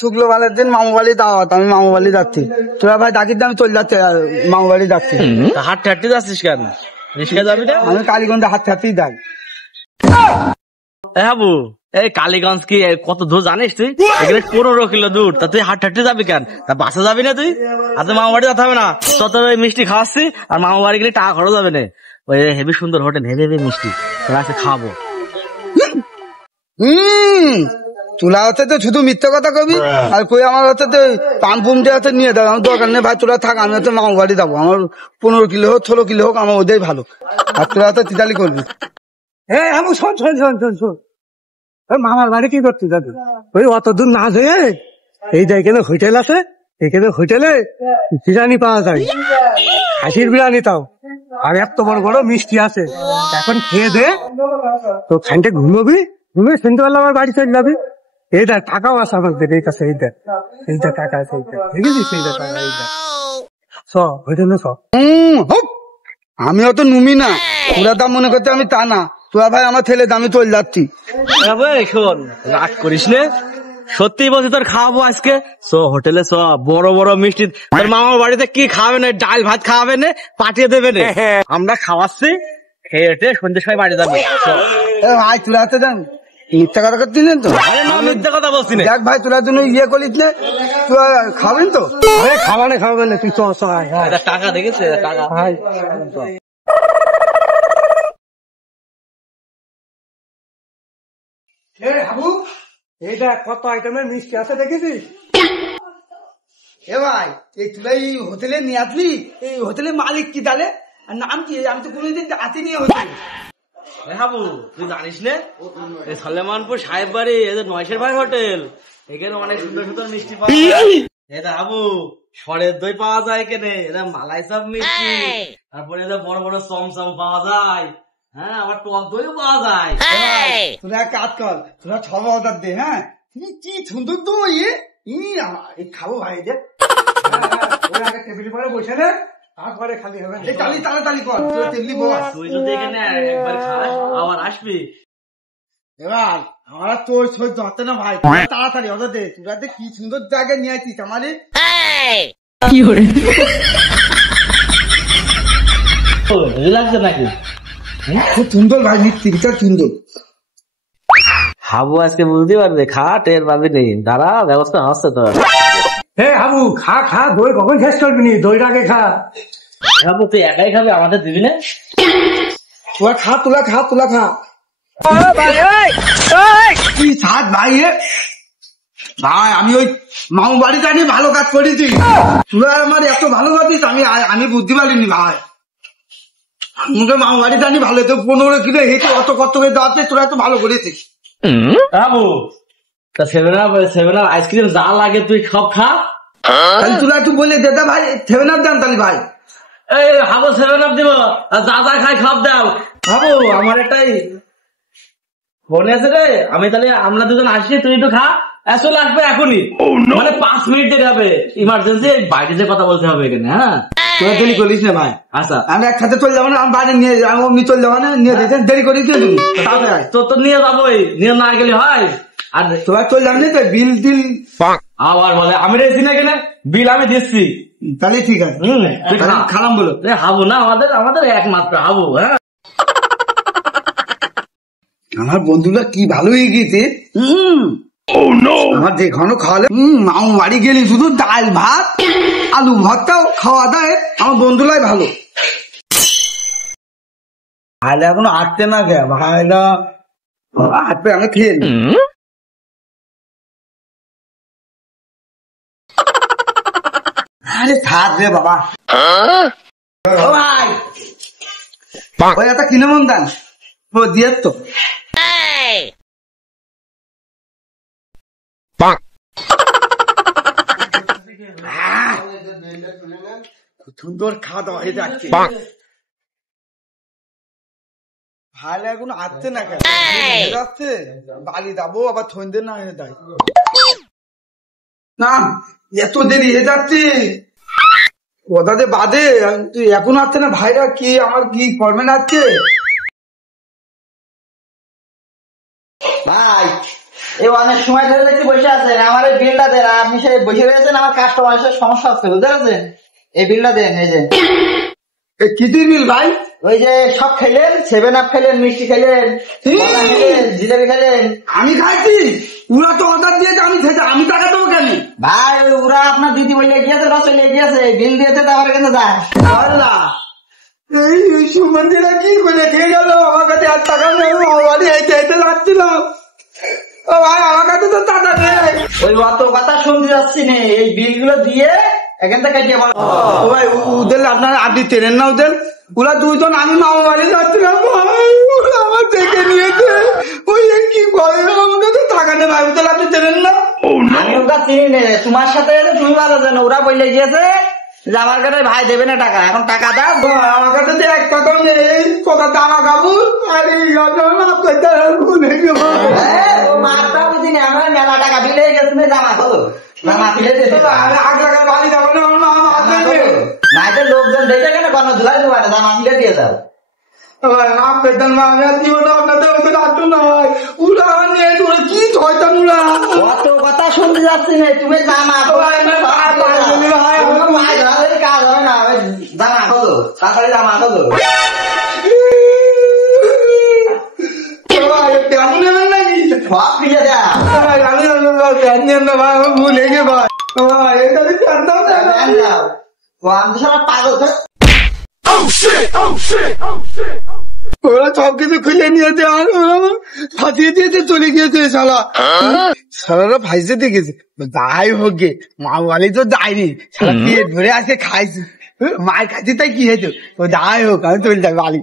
শুক্লো বালের দিন মামু বাড়ি দাওয়াত, আমি মামু বাড়ি যাচ্ছি। তোরা ভাই ডাকির দাম চলে যাচ্ছে, মামু বাড়ি যাচ্ছি। হাঁটতে হাঁটতে যাচ্ছিস কেন? রিক্সা যাবি না? আমি কালীগঞ্জে হাঁটতে হাঁটতেই যাই। হাবু, এই কালীগঞ্জ কি কত দূর জানিস তুই? এখানে 15 কিলো দূর, তা তুই হাঁটতে হাঁটতে যাবি কেন? তা বাসে যাবি না তুই? আর তো মামু বাড়ি যেতে হবে না, তত মিষ্টি খাওয়াচ্ছি। আর মামু বাড়ি গেলে টাকা খরচ যাবে না। ওই হেভি সুন্দর হোটেল, হেভি হেভি মিষ্টি তোরা আছে খাবো। তোলা হচ্ছে তো শুধু মিথ্যে কথা কবি, আর কই আমার হচ্ছে তো পান পুমটে হচ্ছে নিয়ে যাবে। আমার দরকার নেই ভাই, তোরা থাক, আমি হচ্ছে মামু বাড়ি যাবো। আমার 15 কিলো হোক 16 কিলো হোক, আমার ওদের ভালো। আর তোরা হচ্ছে তিতালি করবি। হ্যাঁ আমি শোন শোন শোন শোন শোন, মামার বাড়ি কি করতে যাবি? ওই অত দূর না যেয়ে এই যে এখানে হোটেল আছে, এখানে হোটেলে বিরিয়ানি পাওয়া যায়, হাসির বিরিয়ানি। তাও আর এত বড় বড় মিষ্টি আছে। এখন খেয়ে দে, তো খানটা ঘুমবি, ঘুমিয়ে সন্ধ্যেবেলা আমার বাড়ি চলে যাবি। এইটা টাকাও আছে আমাদের এই কাছে, এইটা টাকা আছে, দেখেছিস? এইটা টাকা, এইটা হোটেলে সব। আমি অত নুমি না, তোরা দাম মনে করতে আমি তা না। তোরা ভাই আমার ছেলে দামি চলে যাচ্ছি। শোন, রাগ করিস না, সত্যি বলছি তোর খাওয়াবো আজকে। হোটেলে বড় বড় মিষ্টি। তোর মামার বাড়িতে কি খাবে না? ডাল ভাত খাওয়াবে না, পাঠিয়ে দেবে না। আমরা খাওয়াচ্ছি, খেয়ে সন্ধ্যে সময় বাড়ি যাবে। ভাই তোরা হাতে যান, মিথ্যা কথা করছিস তো? মিথ্যা কথা বলছি না। দেখ ভাই, তোরা জন্য ইয়ে করিস না, তোরা খাবেন তো? খাওয়ানে খাওয়াবে না, তুই টাকা দেখেছে টাকা। হাবু, এইটা কত আইটেমের মিষ্টি আছে দেখেছিস? এ ভাই, এই তোরা এই হোটেলে নিয়ে আসলি, এই হোটেলের মালিক কি তাহলে? আর নাম কি? আমি তো কোনোদিন আসিনি হোটেলে। হাবু, তুই জানিস না, এই সালেমানপুর সাহেব বাড়ি এদের 9 ভাই হোটেল। এখানে অনেক সুন্দর সুন্দর মিষ্টি পাওয়া যায়। এটা হাবু, সরের দই পাওয়া যায় এখানে, এটা মালাই চাপ মিষ্টি, তারপরে এদের বড় বড় চমচম পাওয়া যায়। হ্যাঁ, আবার টক দইও পাওয়া যায়। তোরা এক কাজ কর, তোরা 6 অর্ডার দে। হ্যাঁ, কি সুন্দর দই, এই খাবো ভাই। যে টেবিল পরে বসে নে, তারপরে খালি হবে। তাড়াতাড়ি কর, তোরা টেবিলি বস। তুই যদি এখানে একবার খাস আবার আসবি। এবার আমার তোর সহ্য হচ্ছে না ভাই, তাড়াতাড়ি অর্ডার দে। তোরা কি সুন্দর জায়গায় নিয়ে আসছিস আমাদের। লাগছে নাকি? খুব সুন্দর ভাই, মিষ্টি বিচার সুন্দর। হাবু আজকে বুঝতে পারবে, খা টের পাবি নেই। দাঁড়া, ব্যবস্থা হচ্ছে তো। হ্যাঁ হাবু, খা খা, দই কখন শেষ করবি নি? দইটা আগে খা। হাবু, তুই একাই খাবি, আমাদের দিবি না? তোরা খা, তোরা খা। কি স্বাদ ভাই! ভাই আমি ওই মামু বাড়ি জানি ভালো কাজ করেছি। তোরা আমার এত ভালো কাজিস, আমি বুঝতে পারিনি ভাই। আমাকে মামু বাড়ি জানি ভালো, তো 15 কিলো হেঁটে অত কত করে দাঁড়াতে, তোরা এত ভালো করেছিস। হাবু, তা 7 আপ আইসক্রিম যা লাগে তুই সব খা। তোরা একটু বলে দে ভাই, 7 আপ দেন তাহলে ভাই। এই হাবু, 7 আপ দিব, আর যা যা খাই সব দাও। হাবু, আমার একটাই ফোনে আছে রে, আমি তাহলে আমরা দুজন আসি, তুই একটু খা। আসলে আসবে এখনই, মানে 5 মিনিট দেরি হবে, ইমার্জেন্সি বাইরে যে কথা বলতে হবে এখানে। হ্যাঁ, তোরা দেরি করিস না ভাই। আচ্ছা, আমি একসাথে চলে যাবো না, আমি বাড়ি নিয়ে আমি অমনি চলে যাবো না, নিয়ে যেতে দেরি করিস না। তো নিয়ে যাবোই, নিয়ে না গেলে হয়। আর তোরা চলে যাবি তো, বিল টিল আবার বলে আমি রেছি না, কেন বিল আমি দিচ্ছি। তাহলে ঠিক আছে, খালাম বলো। হাবু না, আমাদের একমাত্র হাবু। হ্যাঁ, আমার বন্ধুরা কি ভালো হয়ে গেছে। আমার যে ঘন খাওয়ালে, মামু বাড়ি গেলি শুধু ডাল ভাত আলু ভর্তাও খাওয়া দেয়। আমার বন্ধুরাই ভালো। ভাইলা এখনো আটতে না গে, ভাইলা হাঁটবে, আমি খেয়ে নি। আরে থাক রে বাবা। ভাই ওই একটা কিনে মন দেন, ও দিয়ে তো। সুন্দর খাওয়া দাওয়া হয়ে যাচ্ছে। ভালো এখন আসছে না, কেন যাচ্ছে বাড়ি যাবো, আবার সন্ধ্যে না হয়ে যায় না, এত দেরি হয়ে যাচ্ছে। ওটা যে বাদে তুই এখন আসছে না, ভাইরা কি আমার কি করবেন আজকে। ভাই এই অনেক সময় ধরে দেখছি বসে আছেন, আমার এই বিলটা দেন। আপনি সে বসে রয়েছেন, আমার কাস্টমারের সমস্যা হচ্ছে, বুঝতে পারছেন? এই বিলটা দেন। এই যে কিসের বিল ভাই? ওই যে সব খেলেন, 7 আপ খেলেন, মিষ্টি খেলেন, কলা খেলেন, জিলাপি খেলেন। আমি খাইছি, ওরা তো অর্ডার দিয়েছে, আমি খেয়েছি, আমি টাকা দেবো কেন? ভাই ওরা আপনার দিদি বলে গিয়েছে, রস চলে গিয়েছে, বিল দিয়েছে তো আমার কাছে যায়। আল্লাহ, এই সুমন্দিরা কি করে খেয়ে গেল? আমার কাছে আর টাকা নেই, আমার বাড়ি হেঁটে হেঁটে যাচ্ছিলাম। ও ভাই, আমার কাছে তো টাকা নেই। ওই অত কথা শুনতে যাচ্ছি না, এই বিল গুলো দিয়ে এখান থেকে কেটে বল। ও ভাই, ওদের আপনারা আপনি ট্রেন না ওদের, ওরা দুজন, আমি মামা বাড়ি যাচ্ছিলাম, ভাই ওরা আমার দেখে নিয়েছে। ওই কি করে, আমার কাছে টাকা নেই ভাই, ওদের আপনি ট্রেন না। আমি ওটা চিনি না, তোমার সাথে তুমি ভালো জানো। ওরা বলে গিয়েছে যে আমার কাছে ভাই দেবে না টাকা, এখন টাকা দাও। ভাই, আমার কাছে তো এক টাকাও নেই, কথা জামা কাপড় আর এই মাপ করতে ভুলে গেল। মারটা বুঝিনি, আমার মেলা টাকা বিলে গেছে, জামা খোলো, জামা ফিলে দিয়েছে। আমি আগ লাগার বাড়ি যাবো না, আমার মাপ নেই। নাইতে লোকজন দেখে কেন গণ ধুলাই দেবো, জামা ফিলে দিয়ে যাও। ভাই মাপ করতেন না, আমি আর দিব না, আপনাদের ওদের আসতো না ভাই, ওরা আমার নিয়ে ওরা কি ছয়তাম ওরা। অত কথা শুনতে যাচ্ছি না, তুমি জামা ভাই, আমি পায়ে পায়ে ধরি ভাই, আমার মায় ধরা কাজ হবে না, জামা খোলো, তাড়াতাড়ি জামা খোলো। ভাই, কেমন নেবেন নাকি? সব ফিরে দেয়া ভাই, আমি প্যান নেন না ভাই, আমার ভুলে গে ভাই। ভাই, এখানে প্যান দাও না। আমি তো সারা পাগল। ওরা সব কিছু খুলে নিয়েছে, আর ওরা আমার ফাঁসিয়ে দিয়েছে, চলে গিয়েছে শালা। শালারা ফাইসে দেখেছে, যাই হোক গে, মা বাড়ি তো যায়নি, শালা পেট ভরে আছে, খাইছে, মায়ের খাইছে, তাই কি হয়েছে, ও যাই হোক, আমি চলে যাই বাড়ি।